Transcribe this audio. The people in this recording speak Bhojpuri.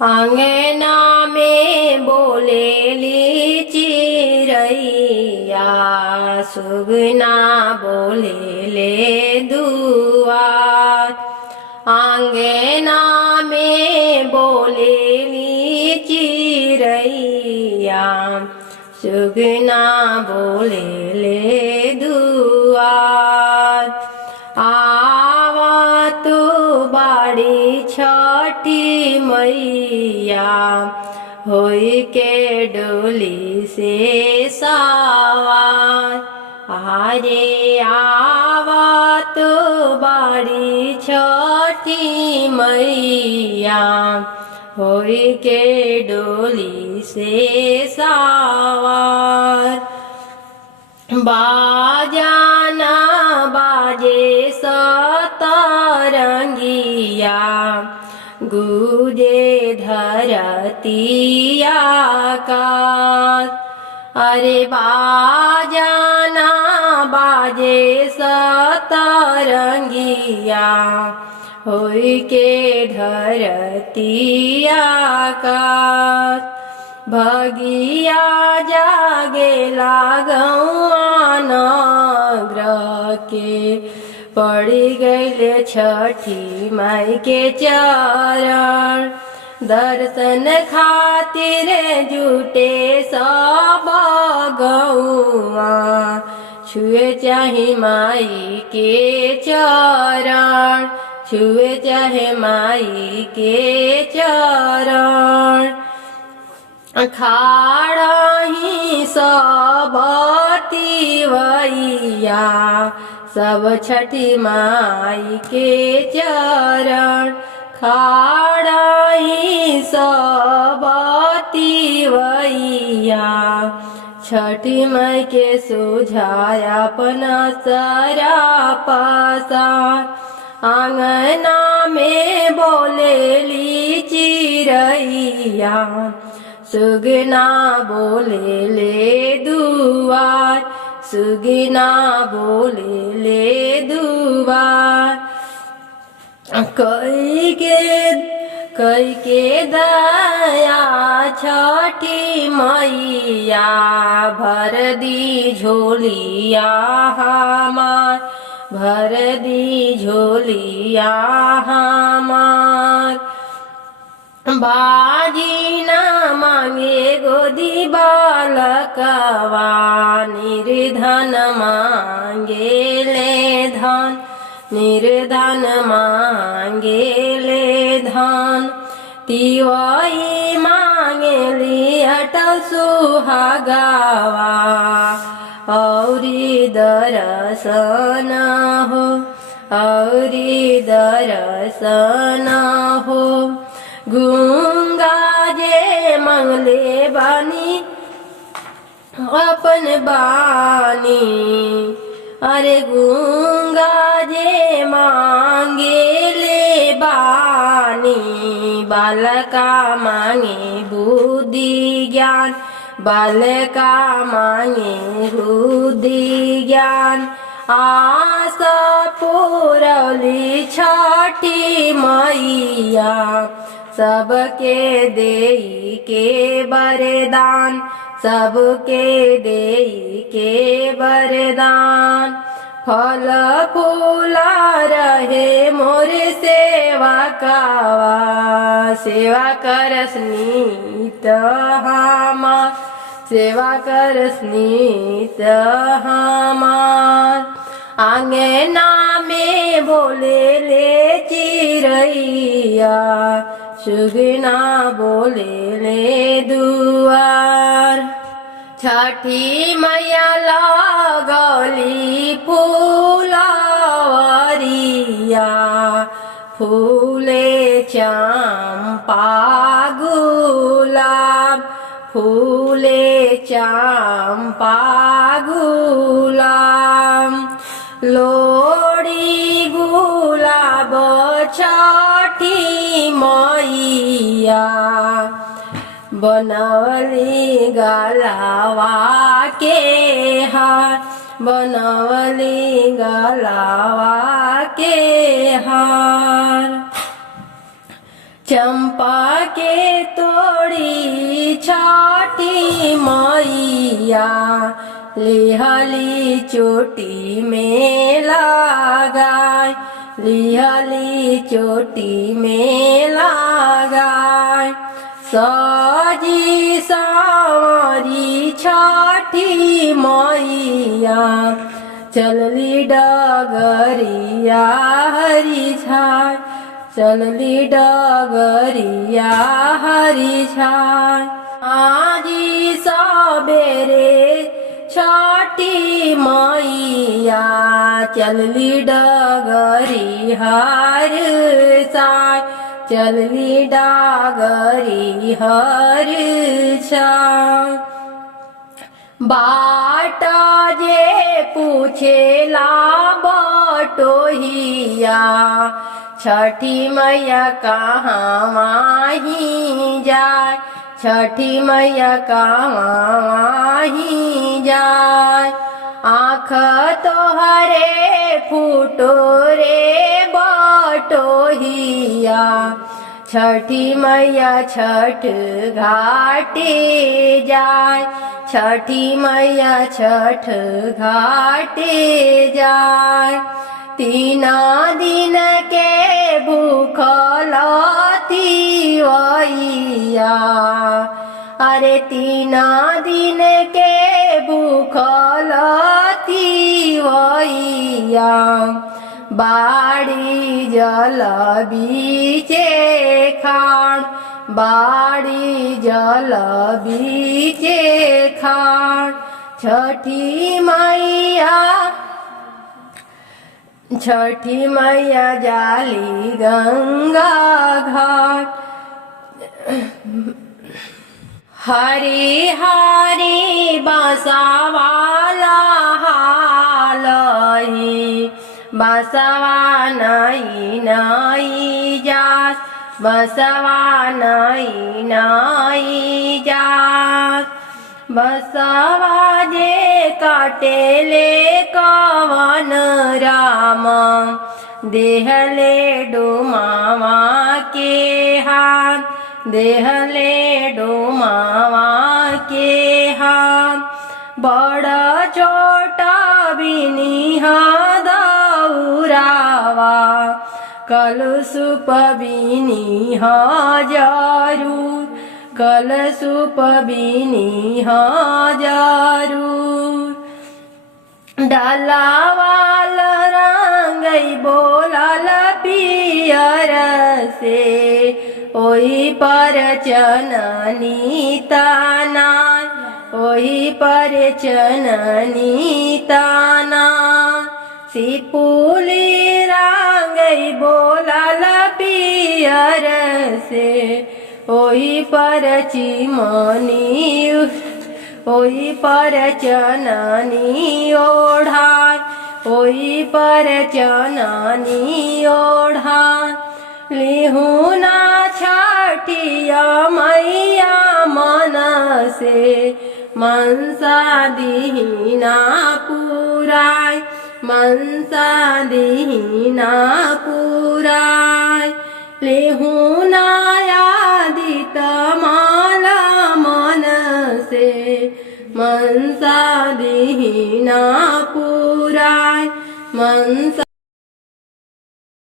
अंगना में बोलेली चिरैया, सुगना बोलेले दुआर। अंगना में बोलेली चिरैया, सुगना बोलेले दुआर। आवा तो बाड़ी छठी मैया, होई के डोली से सवार। अरे आवा तो बाड़ी छठी मैया, होई के डोली से सवार। बाजाना बाजे सतरंगिया, गूंजे धरती आकाश। अरे बाजाना बाजे सतरंगिया, होई के धरती आकाश। भगिया जागे लागौआ नग्रह के, पड़ी गईले छठी माई के चरण। दर्शन खातिर जुटे सब गौआ, छुए चाहे माई के चरण, छुए चाहे माई के चरण। खाड़ही सब तिवैया, सब छठी माई के चरण। खाड़ही सब तिवैया, छठी माई के सुझाया अपना सारा पसार। आंगना में बोलेली चिरैया, सुगना बोलेले दुआर, सुगना बोलेले दुआर। कई के दया छठी मैया, भर दी झोलिया हमार, भर दी झोलिया हमार। बाजी न मांगे गोदी बालकवा, निर्धन मांगे ले धन, निर्धन मांगे ले धन। तिवई मांगेली अटल सुहागावा, औरी दर्शन हो, औरी दर्शन हो। गूंगा जे मंगले बानी अपन बानी, अरे गूंगा जे मांगे ले बानी। बालका मांगे बुद्धि ज्ञान, बालका मांगे बुद्धि ज्ञान। आस पुरौली छठी मैया, सबके देई के वरदान, सबके देई के वरदान। फल फूल रहे मोर सेवा कावा, सेवा करस नीत हमार, सेवा करस नीत हमार। आंगना में बोलेले चिरैया, सुगना बोलेले दुआर। छठी मैया लगली फूलवरिया, फूले चंपा गुलाब, फूले चंपा गुलाब। लोड़ी गुलाब छठी मैया, बनवली गलावा के हार, बनवली गलावा के हार। चंपा के तोड़ी छठी मैया लिहली चोटी में लगाय, लिहली चोटी में लगाय। सजी सावरी छठी मैया चलली डगरिया हरी छाय, चलली डगरिया हरी छाय। आजी सबेरे छठी मैया चलली डगरी हर छाय, चलली डगरी हर छाय। बाट जे पूछेला बटोहिया छठी मैया कहाँ माही जाय, छठी मैया कहाँ माही जाय। आँख तोहरे फूटो रे बटोहिया छठी मैया छठ घाटे जाय, छठी मैया छठ घाटे जाय। तीना दिन के भूखल तिवैया, अरे तीना दिन के भूखल तिवैया बाड़ी जल बीचे खाड़, बाड़ी जल बीचे खाड़। छठी मैया, छठी मैया जाली गंगा घाट। हरी हरी बांसवाला हालही, बांसवा नई नई जास, बांसवा नई नई जास। बसवा जे काटेले कवन राम, देहले डुमावा के हाथ, देहले डुमावा के हाथ। बड़ा छोटा बिनिहा दौरावा, कलशुप बिनिहा जरूर, कलशुप बिनिहा जरूर। डालावाल रंगई बोलल पियर से, ओही पर चननी ताना, ओही पर चननी ताना। सिपुली रंगई बोलल पियर से, ओही पर चिमनी, ओही पर चननी ओढ़ाय, ओही पर चननी ओढ़ाय। लिहुना छठिया मैया मन से, मनसा दीना पुराय, मनसा दीना पुराय। लिहुना यादित माला मन से, मनसा दीना पुराय, मनसा